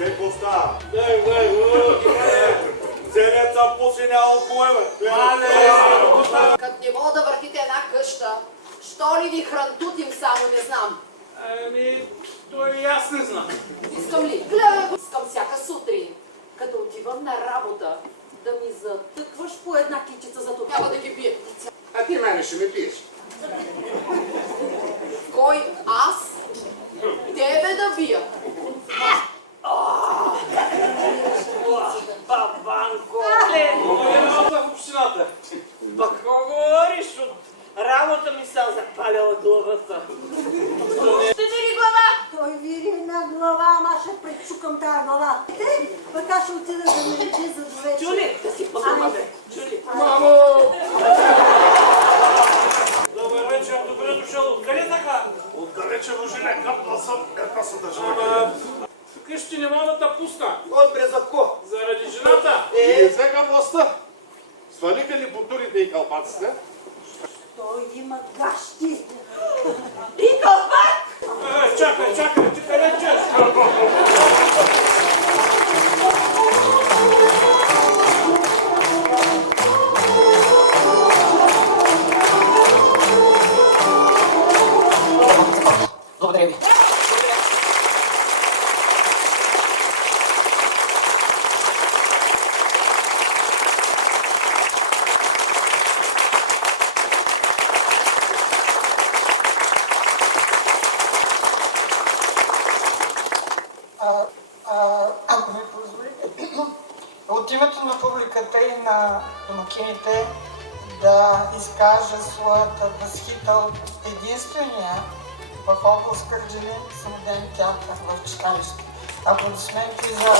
Какво става? Целият съм посинял от поеме. Като не мога да въртите една къща, що ли ви хрантутим само, не знам. Ами, той и аз не знам. Искам ли? Гледай, искам всяка сутрин, като отивам на работа, да ми затъкваш по една кичица, зато няма да ги бие. А ти мене ще ме биеш. Кой? Аз? Тебе да бия. Бабанко! В общината. Па какво говориш? От работа ми са запаляла главата. Ще ти ли глава? Той вири една глава, ама ще пречукам тази глава. Така ще отида да ме лечи за довече. Чули? Да си подумаме. Чули? Добър вечер, добре дошъл. Откъде така? Отдалече въжиле, капнал съм, една са държава. Вкъщи не мога да те пусна. От Брезапко. Заради жената. Взега властта. Свалиха ли бутурите и калпаците? Той има гащи. И кълпак! Чакай, ти къде чеш? Благодаря ви. Ако ми позволите, от името на публиката и на домакините да изкажа своята възхита от единствения в област Кърджали самоден театър в читалище. Аплодисменти за